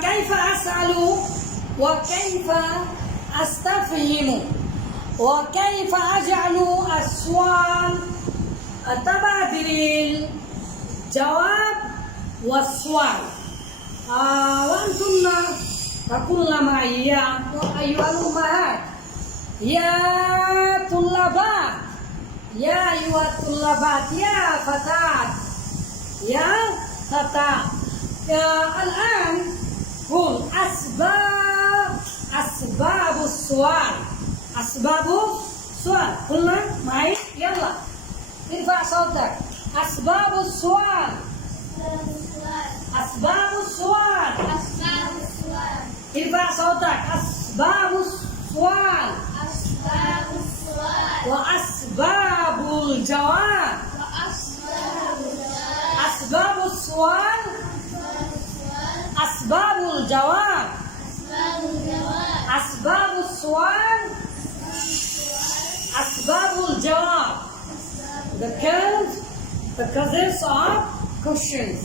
كيف أسأل وكيف أستفهم وكيف أجعل السؤال تبادل الجواب والسؤال؟ آه وأنتم تقولن معي يا أيها الأمهات يا طلابات يا أيها الطلابات يا فتاة يا فتاة. يا الآن قل أسباب أسباب السؤال أسباب السؤال قلنا معي يلا ارفع صوتك أسباب السؤال أسباب السؤال أسباب السؤال ارفع صوتك أسباب السؤال জওয়াব আসবাবুল সোয়াল আসবাবুল Jawab because the causes of questions.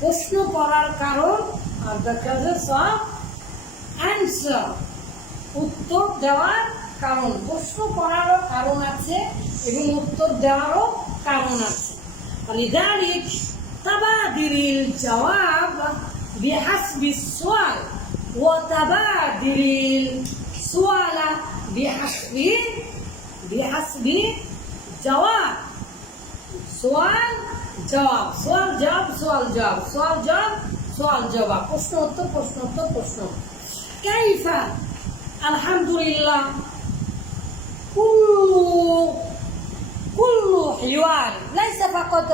প্রশ্ন করার কারণ আর the causes of answer. উত্তর দেওয়ার কারণ। প্রশ্ন করারও কারণ আছে এবং উত্তর দেওয়ারও কারণ আছে। তাবাদিরিল জবাব। بحسب السؤال وتبادل السؤال بحسب بحسب جواب سؤال جواب سؤال جواب سؤال جواب سؤال جواب سؤال جواب প্রশ্ন উত্তর প্রশ্ন উত্তর প্রশ্ন كيف الحمد لله كل كل حوار ليس فقط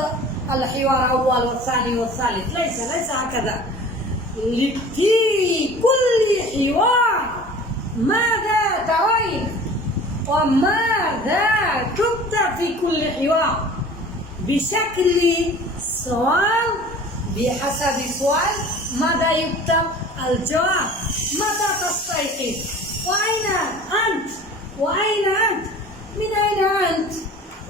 الحوار الأول والثاني والثالث ليس ليس هكذا في كل حوار ماذا ترين وماذا تكتب في كل حوار؟ بشكل سؤال بحسب سؤال ماذا يكتب الجواب؟ متى تستيقظ؟ وأين أنت؟ وأين أنت؟ من أين أنت؟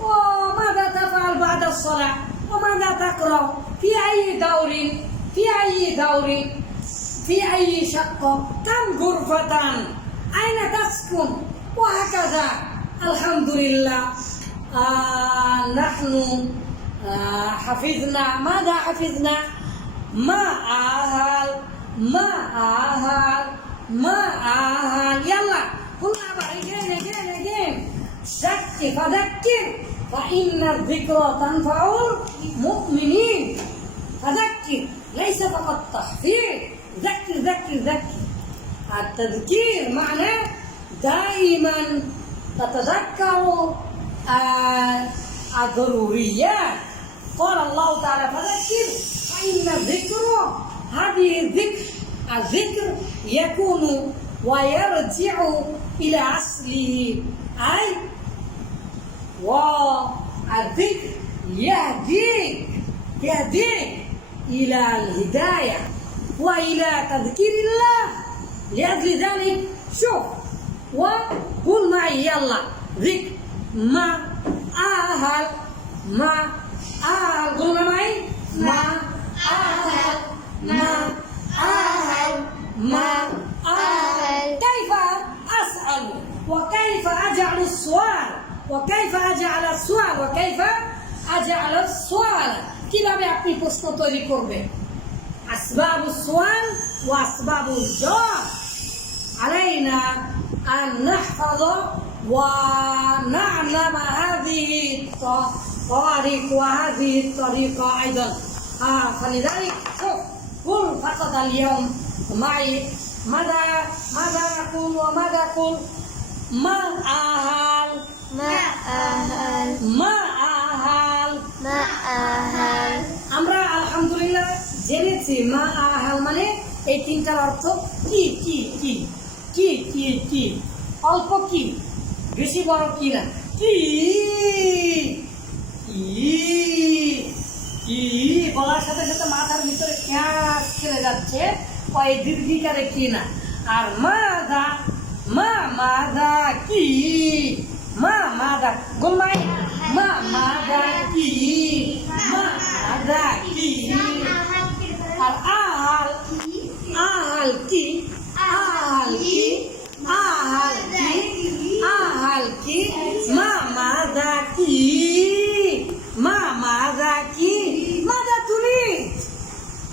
وماذا تفعل بعد الصلاة؟ وماذا تقرأ؟ في أي دور أي دور في أي شقة كم غرفة أين تسكن وهكذا الحمد لله آه نحن آه حفظنا ماذا حفظنا ما أهل ما أهل ما أهل يلا قلنا بقى again again again ذكر فذكر فإن الذكرى تنفع المؤمنين فذكر ليس فقط تحفيظ ذكر ذكر ذكر. التذكير معناه دائما تتذكر آه، الضروريات. قال الله تعالى فذكر فإن الذكر هذه الذكر الذكر يكون ويرجع إلى أصله. أي والذكر يهديك يهديك. إلى الهداية وإلى تذكير الله. لأجل ذلك شوف وقل معي يلا ذكر ما أهل ما أهل. قلنا معي. ما أهل ما أهل ما أهل. كيف أسأل؟ وكيف أجعل السؤال؟ وكيف أجعل السؤال؟ وكيف أجعل السؤال؟ কিভাবে আপনি প্রশ্ন তৈরি করবেন أسباب السؤال وأسباب الجواب علينا أن نحفظ ونعلم هذه الطريق وهذه الطريقة أيضا آه فلذلك شوف قل فقط اليوم معي ماذا ماذا نقول وماذا نقول ما أهل জেনেছি মা আহাল মানে এই তিনটার অর্থ কি কি কি? কি কি কি? অল্প কি? বেশি, বড় কি না? কি? বলার সাথে সাথে মাথার ভিতরে ক্যাস খেলে যাচ্ছে, ওই দীর্ঘিকারে কি না? আর মাদা মা মাদা কি? মা মাদা গোলমাই মা মাদা কি? মা মাদা কি?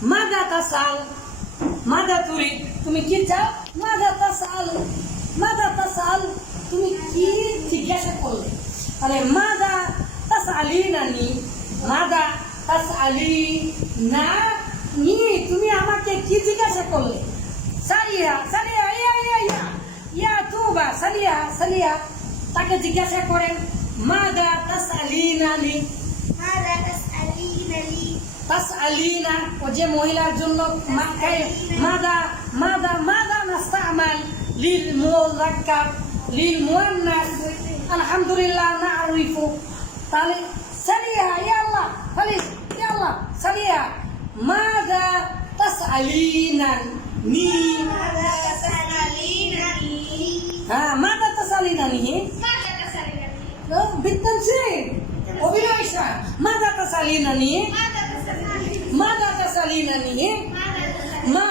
मदत असाल मदत उरीत तुम्ही किच्या मदत असाल मदत असाल तुम्ही की जिज्ञासा बोलले अरे माझा तस आली नानी माझा तस आली ना নিয়ে তুমি আমাকে কি জিজ্ঞাসা করলে? সারিয়া সারিয়া ইয়া ইয়া ইয়া। ইয়া তু বা সালিয়া সালিয়া। তাকে জিজ্ঞাসা করেন মা দা আলিনা লি মাদা তাস আলিনা লি তাস আলিনা ও যে মহিলার জন্য মাদা মাদা মাদা নাস্তা আমাল লিল মুআল্লাকাব লিল মুআন্নাস আলহামদুলিল্লাহ না আরিফু তাহলে সালিয়া ইয়া আল্লাহ খালি ইয়া আল্লাহ সালিয়া। माझा तसा आली नानी हा माझा तसा आली नानी बित्तन सेठ अभिनय शाह. माझा तसा आली नानी माझा तसा आली मा